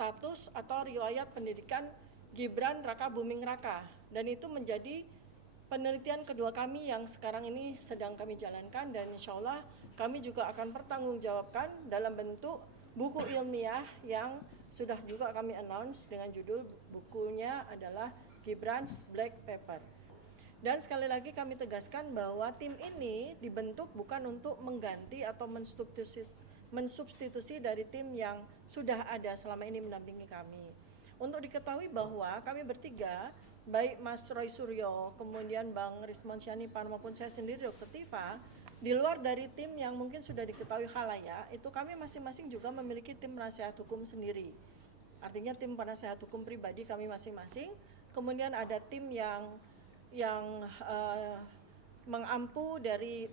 status atau riwayat pendidikan Gibran Raka Buming Raka, dan itu menjadi penelitian kedua kami yang sekarang ini sedang kami jalankan, dan insya Allah kami juga akan pertanggungjawabkan dalam bentuk buku ilmiah yang sudah juga kami announce dengan judul bukunya adalah Gibran's Black Paper. Dan sekali lagi kami tegaskan bahwa tim ini dibentuk bukan untuk mengganti atau mensubstitusi dari tim yang sudah ada selama ini mendampingi kami. Untuk diketahui bahwa kami bertiga, baik Mas Roy Suryo, kemudian Bang Rismon Syanipar maupun saya sendiri Dr. Tifa, di luar dari tim yang mungkin sudah diketahui khalayak, itu kami masing-masing juga memiliki tim penasihat hukum sendiri. Artinya tim penasihat hukum pribadi kami masing-masing, kemudian ada tim yang mengampu dari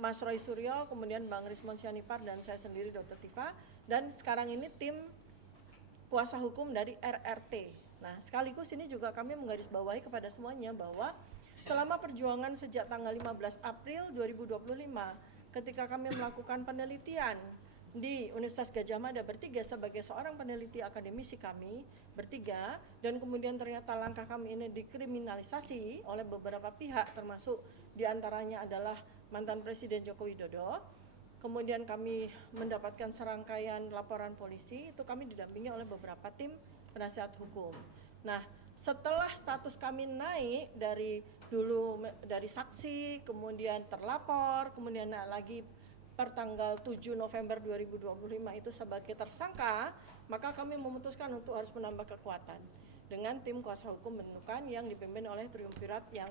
Mas Roy Suryo, kemudian Bang Rismon Syanipar dan saya sendiri Dr. Tifa, dan sekarang ini tim kuasa hukum dari RRT. Nah, sekaligus ini juga kami menggarisbawahi kepada semuanya bahwa selama perjuangan sejak tanggal 15 April 2025 ketika kami melakukan penelitian di Universitas Gadjah Mada bertiga sebagai seorang peneliti akademisi kami bertiga, dan kemudian ternyata langkah kami ini dikriminalisasi oleh beberapa pihak, termasuk diantaranya adalah mantan Presiden Joko Widodo. Kemudian kami mendapatkan serangkaian laporan polisi, itu kami didampingi oleh beberapa tim penasihat hukum. Nah, setelah status kami naik dari dulu dari saksi, kemudian terlapor, kemudian lagi per tanggal 7 November 2025 itu sebagai tersangka, maka kami memutuskan untuk harus menambah kekuatan dengan tim kuasa hukum bentukan yang dipimpin oleh triumvirat yang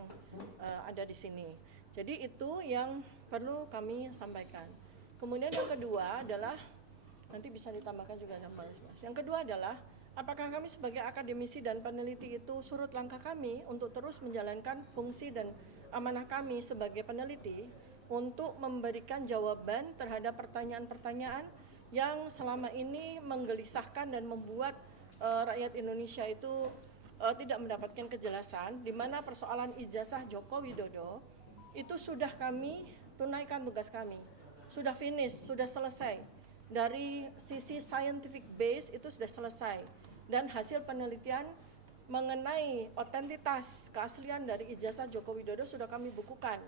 ada di sini. Jadi itu yang perlu kami sampaikan. Kemudian yang kedua adalah, nanti bisa ditambahkan juga nama Mas. Yang kedua adalah, apakah kami sebagai akademisi dan peneliti itu surut langkah kami untuk terus menjalankan fungsi dan amanah kami sebagai peneliti untuk memberikan jawaban terhadap pertanyaan-pertanyaan yang selama ini menggelisahkan dan membuat rakyat Indonesia itu tidak mendapatkan kejelasan, di mana persoalan ijazah Joko Widodo itu sudah kami tunaikan tugas kami, sudah finish, sudah selesai. Dari sisi scientific base itu sudah selesai, dan hasil penelitian mengenai otentitas keaslian dari ijazah Joko Widodo sudah kami bukukan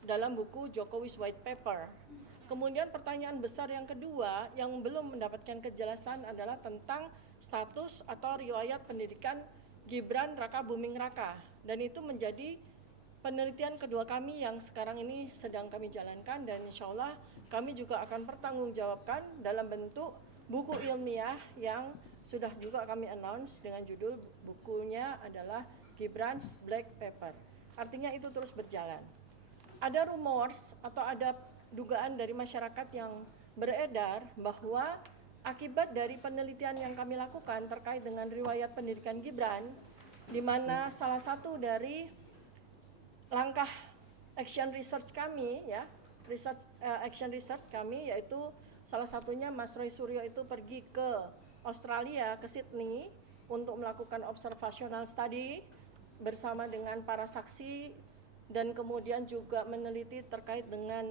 dalam buku Jokowi's White Paper. Kemudian pertanyaan besar yang kedua yang belum mendapatkan kejelasan adalah tentang status atau riwayat pendidikan Gibran Raka Buming Raka, dan itu menjadi penelitian kedua kami yang sekarang ini sedang kami jalankan, dan insya Allah kami juga akan pertanggungjawabkan dalam bentuk buku ilmiah yang sudah juga kami announce dengan judul bukunya adalah Gibran's Black Paper. Artinya itu terus berjalan. Ada rumors atau ada dugaan dari masyarakat yang beredar bahwa akibat dari penelitian yang kami lakukan terkait dengan riwayat pendidikan Gibran, di mana salah satu dari langkah action research kami, ya, action research kami, yaitu salah satunya Mas Roy Suryo itu pergi ke Australia, ke Sydney untuk melakukan observational study bersama dengan para saksi, dan kemudian juga meneliti terkait dengan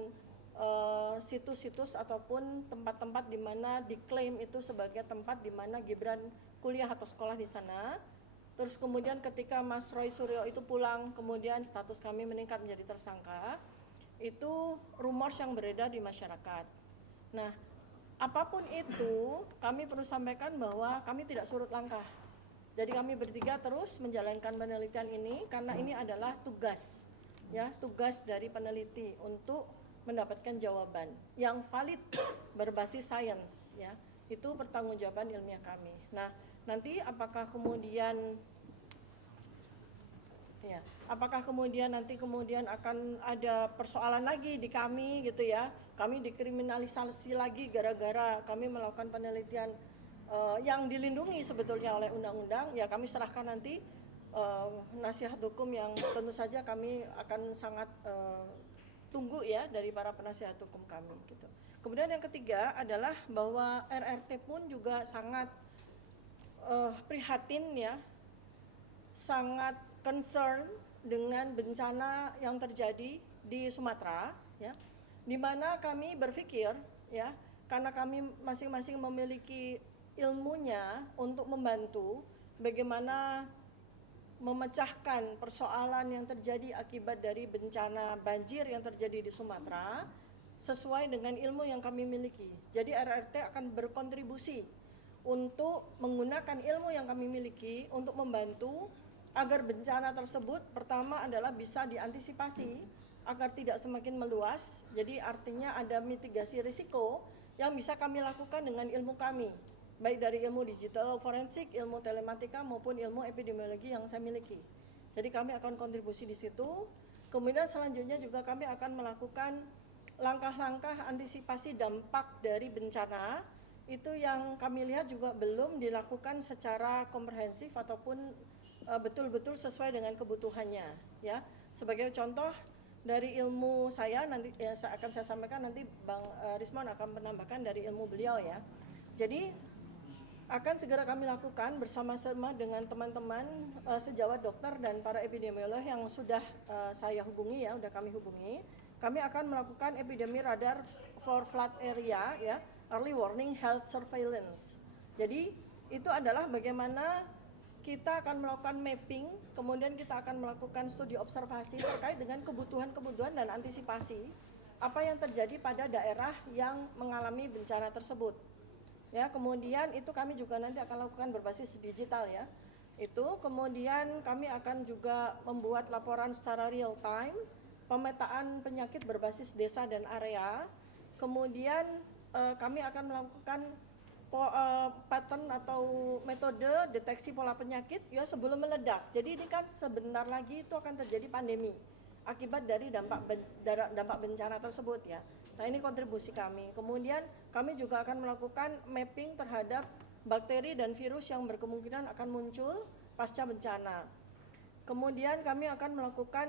situs-situs ataupun tempat-tempat di mana diklaim itu sebagai tempat di mana Gibran kuliah atau sekolah di sana. Terus kemudian ketika Mas Roy Suryo itu pulang, kemudian status kami meningkat menjadi tersangka, itu rumors yang beredar di masyarakat. Nah, apapun itu, kami perlu sampaikan bahwa kami tidak surut langkah. Jadi kami bertiga terus menjalankan penelitian ini karena ini adalah tugas, ya, tugas dari peneliti untuk mendapatkan jawaban yang valid berbasis sains, ya. Itu pertanggungjawaban ilmiah kami. Nah, nanti apakah kemudian nanti akan ada persoalan lagi di kami gitu ya, kami dikriminalisasi lagi gara-gara kami melakukan penelitian yang dilindungi sebetulnya oleh undang-undang, ya kami serahkan nanti nasihat hukum yang tentu saja kami akan sangat tunggu ya dari para penasihat hukum kami gitu. Kemudian yang ketiga adalah bahwa RRT pun juga sangat prihatin ya, sangat concern dengan bencana yang terjadi di Sumatera ya, di mana kami berpikir ya, karena kami masing-masing memiliki ilmunya untuk membantu bagaimana memecahkan persoalan yang terjadi akibat dari bencana banjir yang terjadi di Sumatera sesuai dengan ilmu yang kami miliki. Jadi RRT akan berkontribusi untuk menggunakan ilmu yang kami miliki untuk membantu agar bencana tersebut pertama adalah bisa diantisipasi agar tidak semakin meluas. Jadi artinya ada mitigasi risiko yang bisa kami lakukan dengan ilmu kami, baik dari ilmu digital forensik, ilmu telematika maupun ilmu epidemiologi yang saya miliki. Jadi kami akan kontribusi di situ. Kemudian selanjutnya juga kami akan melakukan langkah-langkah antisipasi dampak dari bencana. Itu yang kami lihat juga belum dilakukan secara komprehensif ataupun betul-betul sesuai dengan kebutuhannya. Ya, sebagai contoh dari ilmu saya nanti ya akan saya sampaikan, nanti Bang Rismon akan menambahkan dari ilmu beliau ya. Jadi akan segera kami lakukan bersama-sama dengan teman-teman sejawat dokter dan para epidemiolog yang sudah saya hubungi ya, sudah kami hubungi. Kami akan melakukan epidemi radar for flood area ya, early warning health surveillance. Jadi itu adalah bagaimana kita akan melakukan mapping, kemudian kita akan melakukan studi observasi terkait dengan kebutuhan-kebutuhan dan antisipasi apa yang terjadi pada daerah yang mengalami bencana tersebut. Ya, kemudian itu kami juga nanti akan lakukan berbasis digital ya. Itu kemudian kami akan juga membuat laporan secara real time, pemetaan penyakit berbasis desa dan area. Kemudian kami akan melakukan pattern atau metode deteksi pola penyakit ya sebelum meledak. Jadi ini kan sebentar lagi itu akan terjadi pandemi akibat dari dampak bencana tersebut ya. Nah, ini kontribusi kami. Kemudian kami juga akan melakukan mapping terhadap bakteri dan virus yang berkemungkinan akan muncul pasca bencana. Kemudian kami akan melakukan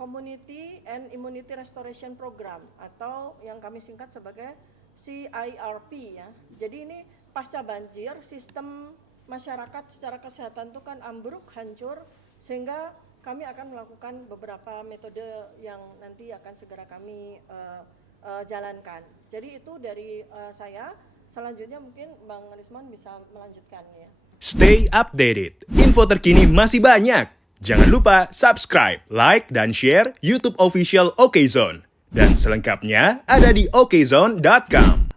Community and Immunity Restoration Program atau yang kami singkat sebagai CIRP ya. Jadi ini pasca banjir, sistem masyarakat secara kesehatan itu kan ambruk, hancur, sehingga kami akan melakukan beberapa metode yang nanti akan segera kami jalankan. Jadi itu dari saya. Selanjutnya mungkin Bang Rismon bisa melanjutkan ya. Stay updated. Info terkini masih banyak. Jangan lupa subscribe, like, dan share YouTube official OKZone. Dan selengkapnya ada di okezone.com.